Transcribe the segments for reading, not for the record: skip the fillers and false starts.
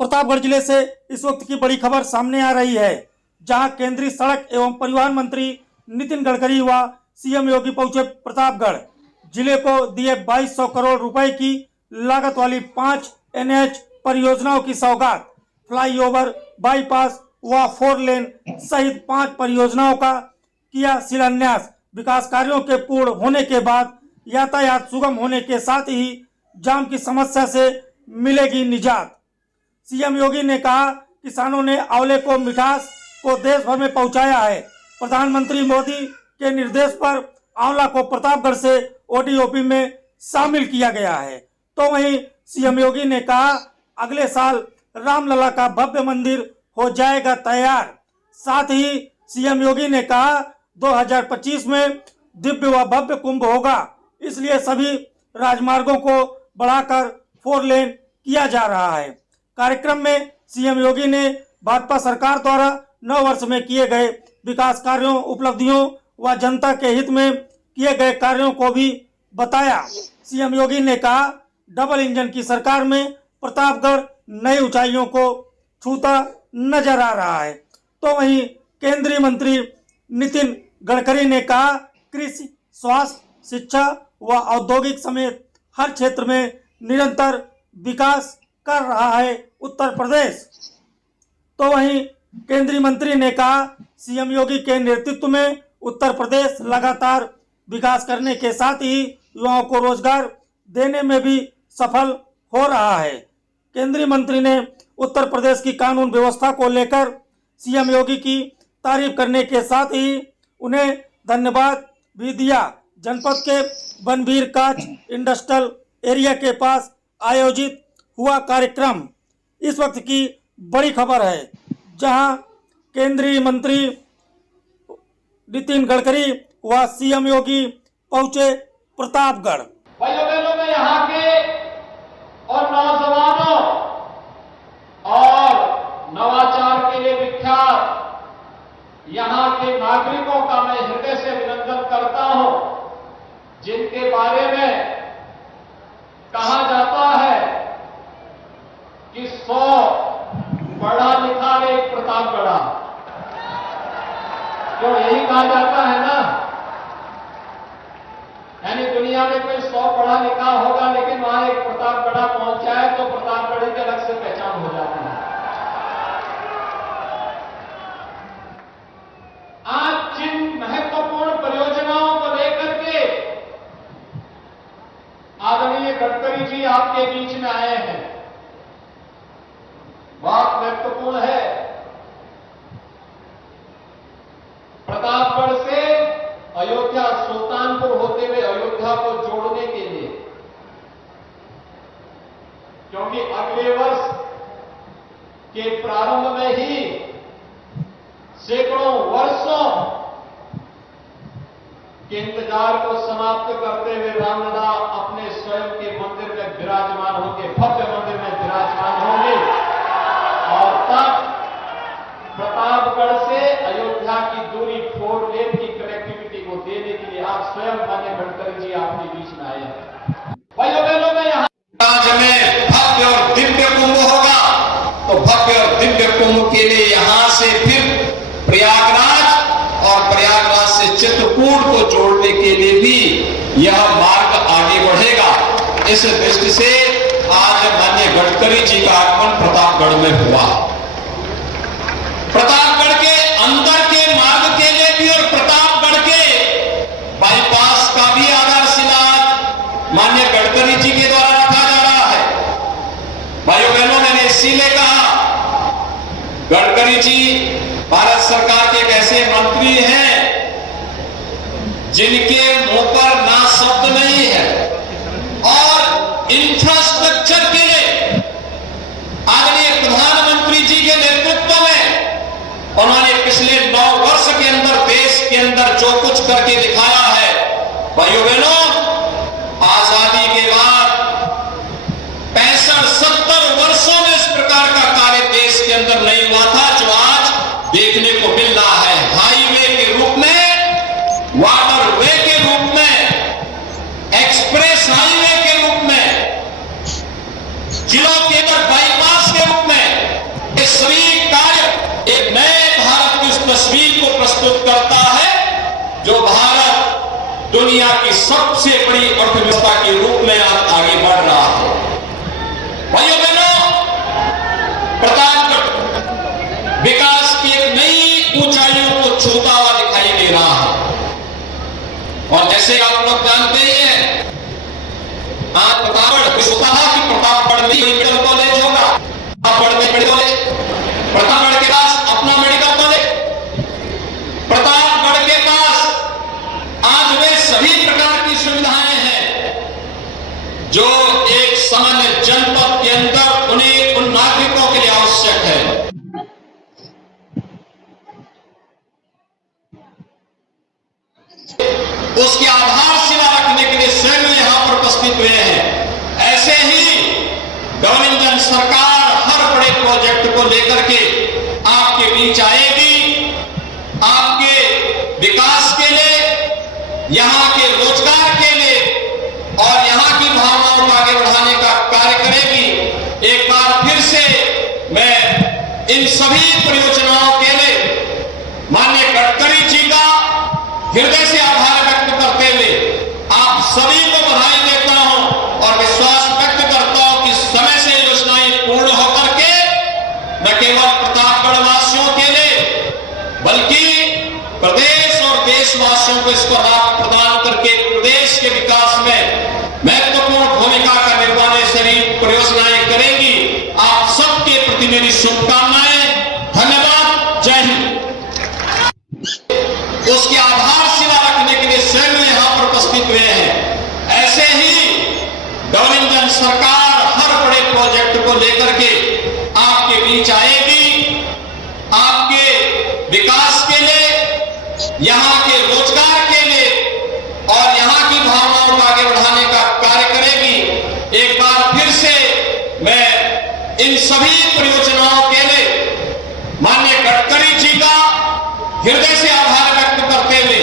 प्रतापगढ़ जिले से इस वक्त की बड़ी खबर सामने आ रही है, जहां केंद्रीय सड़क एवं परिवहन मंत्री नितिन गडकरी व सीएम योगी पहुंचे प्रतापगढ़। जिले को दिए 2200 करोड़ रुपए की लागत वाली 5 NH परियोजनाओं की सौगात। फ्लाईओवर, बाईपास व 4 लेन सहित 5 परियोजनाओं का किया शिलान्यास। विकास कार्यों के पूर्ण होने के बाद यातायात सुगम होने के साथ ही जाम की समस्या से मिलेगी निजात। सीएम योगी ने कहा, किसानों ने आंवले को मिठास को देश भर में पहुंचाया है। प्रधानमंत्री मोदी के निर्देश पर आंवला को प्रतापगढ़ से ODOP में शामिल किया गया है। तो वहीं सीएम योगी ने कहा, अगले साल रामलला का भव्य मंदिर हो जाएगा तैयार। साथ ही सीएम योगी ने कहा, 2025 में दिव्य व भव्य कुंभ होगा, इसलिए सभी राजमार्गों को बढ़ाकर 4 लेन किया जा रहा है। कार्यक्रम में सीएम योगी ने भाजपा सरकार द्वारा 9 वर्ष में किए गए विकास कार्यों, उपलब्धियों व जनता के हित में किए गए कार्यों को भी बताया। सीएम योगी ने कहा, डबल इंजन की सरकार में प्रतापगढ़ नई ऊंचाइयों को छूता नजर आ रहा है। तो वहीं केंद्रीय मंत्री नितिन गडकरी ने कहा, कृषि, स्वास्थ्य, शिक्षा व औद्योगिक समेत हर क्षेत्र में निरंतर विकास कर रहा है उत्तर प्रदेश। तो वहीं केंद्रीय मंत्री ने कहा, सीएम योगी के नेतृत्व में उत्तर प्रदेश लगातार विकास करने के साथ ही युवाओं को रोजगार देने में भी सफल हो रहा है। केंद्रीय मंत्री ने उत्तर प्रदेश की कानून व्यवस्था को लेकर सीएम योगी की तारीफ करने के साथ ही उन्हें धन्यवाद भी दिया। जनपद के बनबीर काछ इंडस्ट्रियल एरिया के पास आयोजित हुआ कार्यक्रम इस वक्त की बड़ी खबर है, जहां केंद्रीय मंत्री नितिन गडकरी व सीएम योगी पहुंचे प्रतापगढ़। भाइयों बहनों में यहाँ के और नौजवानों और नवाचार के लिए विख्यात यहाँ के नागरिकों का मैं हृदय से अभिनंदन करता हूं, जिनके बारे में कहा जाता है कि 100 पढ़ा लिखा एक प्रतापगढ़ा। क्यों यही कहा जाता है ना? यानी दुनिया में कोई 100 पढ़ा लिखा होगा, लेकिन वहां एक प्रतापगढ़ा पहुंच जाए तो प्रतापगढ़ी की अलग से पहचान हो जाती है। आज जिन महत्वपूर्ण परियोजनाओं को लेकर के आदरणीय गडकरी जी आपके बीच में आए हैं, बहुत महत्वपूर्ण है। प्रतापगढ़ से अयोध्या, सुल्तानपुर होते हुए अयोध्या को जोड़ने के लिए, क्योंकि अगले वर्ष के प्रारंभ में ही सैकड़ों वर्षों के इंतजार को समाप्त करते हुए रामलला अपने स्वयं के मंदिर में विराजमान होंगे, भव्य मंदिर में विराजमान होंगे। और तब प्रतापगढ़ से अयोध्या की दूरी 4 लेन की कनेक्टिविटी को देने के लिए आप स्वयं माननीय गडकरी जी आपके बीच में आए हैं। भाइयों बहनों में यहाँ राज्य में भव्य और दिव्य कुंभ होगा, तो भव्य और दिव्य कुंभ के लिए यहां से फिर प्रयागराज और प्रयागराज से चित्रकूट को जोड़ने के लिए भी यह मार्ग आगे बढ़ेगा। इस दृष्टि से आज माननीय गडकरी जी का आगमन प्रतापगढ़ में हुआ। प्रतापगढ़ के अंदर के मार्ग के लिए भी और प्रतापगढ़ के बाईपास का भी आधारशिला माननीय गडकरी जी के द्वारा रखा जा रहा है। भाइयों बहनों, मैंने इसीलिए कहा, गडकरी जी भारत सरकार के एक ऐसे मंत्री हैं जिनके मुंह पर ना शब्द नहीं है, और इंफ्रास्ट्रक्चर के लिए आदरणीय प्रधानमंत्री जी के नेतृत्व में उन्होंने पिछले 9 वर्ष के अंदर देश के अंदर जो कुछ करके दिखाया है। भाइयों बहनों, आजादी के बाद 65-70 वर्षों में इस प्रकार का कार्य देश के अंदर नहीं हुआ था, जो आज देखने को मिल रहा है। हाईवे के रूप में, वाटरवे के रूप में, एक्सप्रेस हाईवे के रूप में, जिलों के अंदर बाईपास के रूप में सबसे बड़ी अर्थव्यवस्था के रूप में आज आगे बढ़ रहा है। भाइयों बहनों, प्रतापगढ़ विकास की एक नई ऊंचाइयों को छूता हुआ दिखाई दे रहा है। और जैसे आप लोग जानते ही हैं, आज प्रतापगढ़ प्रतापगढ़ में मेडिकल कॉलेज होगा, प्रतापगढ़ में मेडिकल कॉलेज, प्रतापगढ़ के पास अपना मेडिकल कॉलेज, प्रतापगढ़ के पास आज वे सभी प्रकार की सुविधाएं हैं जो एक सामान्य जनपद के अंदर उन्हें उन नागरिकों के लिए आवश्यक है। उसकी आधारशिला रखने के लिए स्वयं यहां पर उपस्थित हुए हैं। ऐसे ही डबल इंजन सरकार हर बड़े प्रोजेक्ट को लेकर के आपके बीच आएगी, आपके विकास के लिए, यहां के रोजगार के लिए और यहां की भावनाओं को आगे बढ़ाने का कार्य करेगी। एक बार फिर से मैं इन सभी परियोजनाओं के लिए माननीय गडकरी जी का हृदय से आभार व्यक्त करते हुए आप सभी को बधाई देता हूं और विश्वास व्यक्त करता हूं कि समय से योजनाएं पूर्ण होकर के न केवल प्रतापगढ़ वासियों के लिए बल्कि प्रदेश और देशवासियों को इसको लाभ प्रदान करके प्रदेश के विकास में महत्वपूर्ण भूमिका का निर्वहन सभी परियोजनाएं करेंगी। आप सबके प्रति मेरी शुभकामनाएं। धन्यवाद। जय हिंद। उसकी आधारशिला रखने के लिए स्वयं यहां पर उपस्थित हुए हैं। ऐसे ही डबल इंजन सरकार हर बड़े प्रोजेक्ट को लेकर के आपके बीच आएगी, आपके विकास के लिए, यहां के रोजगार के लिए और यहां की भावनाओं को आगे बढ़ाने का कार्य करेगी। एक बार फिर से मैं इन सभी परियोजनाओं के लिए माननीय गडकरी जी का हृदय से आभार व्यक्त करते हुए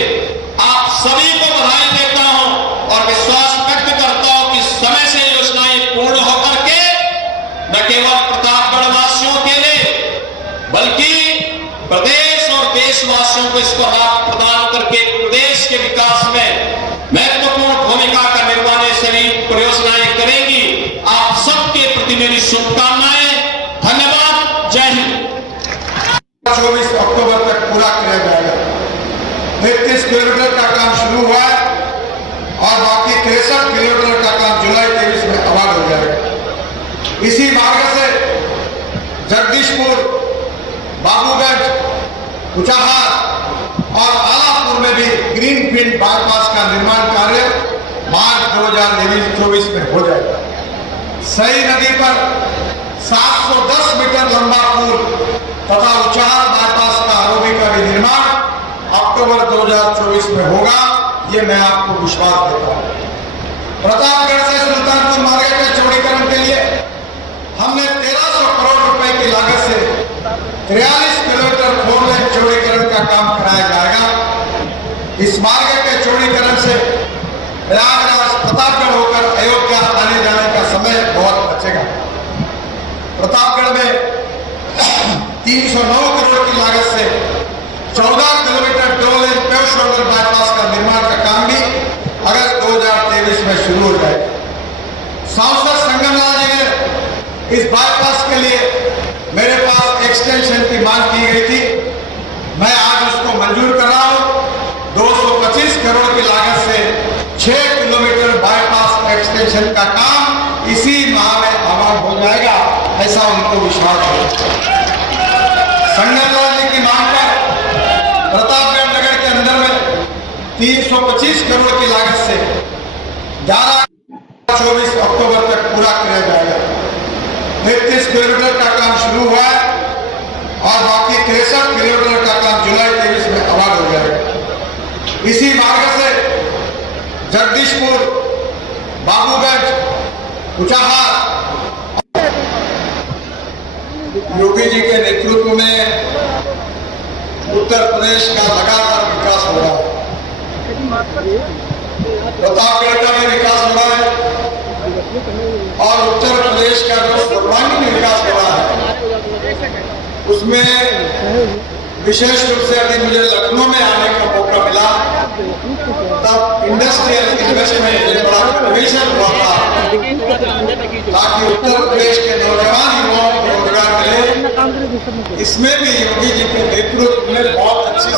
आप सभी को बधाई देता हूं और विश्वास व्यक्त करता हूं कि समय से योजनाएं पूर्ण होकर के न केवल प्रतापगढ़ वासियों के लिए बल्कि प्रदेश और देशवासियों को इसको लाभ प्रदान करके प्रदेश के विकास में महत्वपूर्ण भूमिका का निर्वहन सभी परियोजनाएं करेंगी। आप सबके प्रति मेरी शुभकामनाएं। धन्यवाद। जय हिंद। 24 अक्टूबर तक पूरा किया जाएगा। 33 किलोमीटर का काम शुरू हुआ है और बाकी 63 किलोमीटर का काम जुलाई 23 में अवार्ड हो जाएगा। इसी मार्ग से जगदीशपुर, बाबूगंज, कुचाहार और आलापुर में भी ग्रीनफील्ड बाईपास का निर्माण कार्य मार्च 2024 में हो जाएगा। सई नदी पर 710 मीटर लंबा पुल तथा उचाहार बाईपास का आरोबी का भी निर्माण अक्टूबर 2024 में होगा, ये मैं आपको विश्वास देता हूँ। प्रतापगढ़ से सुल्तानपुर मार्ग के चौड़ीकरण के लिए हमने 1300 करोड़ रुपए की लागत से 43 किलोमीटर 4 लेन चौड़ीकरण का काम कराया जाएगा। इस मार्ग के चौड़ीकरण से प्रयागराज प्रतापगढ़ होकर अयोध्या आने जाने का समय बहुत बचेगा। प्रतापगढ़ में 309 करोड़ की लागत से 14 किलोमीटर 2 लेन पेव शोल्डर बाईपास का निर्माण का काम भी अगस्त 2023 में शुरू हो जाएगा। सांसद संगमलाल जी ने इस बाईपास के लिए मेरे पास एक्सटेंशन की मांग की गई थी, मैं आज उसको मंजूर कर रहा हूं। 225 करोड़ की लागत से 6 किलोमीटर बाईपास एक्सटेंशन का काम इसी माह में अवार्ड हो जाएगा, ऐसा उनको विश्वास है। संगमलाल जी की मांग पर प्रतापगढ़ नगर के अंदर में 325 करोड़ की लागत से 24 अक्टूबर तक पूरा किया जाएगा। 33 किलोमीटर का काम शुरू हुआ है और बाकी 63 किलोमीटर का काम जुलाई 23 में अवार्ड हो जाएगा। इसी मार्ग से जगदीशपुर, बाबूगंज, कुचाहार योगी जी के नेतृत्व में उत्तर प्रदेश का लगातार विकास हो रहा है। प्रतापगढ़ का भी विकास हो रहा है और उत्तर प्रदेश का जो सर्वांगीण विकास हो रहा है उसमें विशेष रूप से यदि मुझे लखनऊ में आने का मौका मिला तब इंडस्ट्रियल इन्वेस्टमेंट में बड़ा प्रोविजन हुआ था ताकि उत्तर प्रदेश के नौजवान युवाओं को रोजगार मिले। इसमें भी योगी जी के नेतृत्व में बहुत अच्छी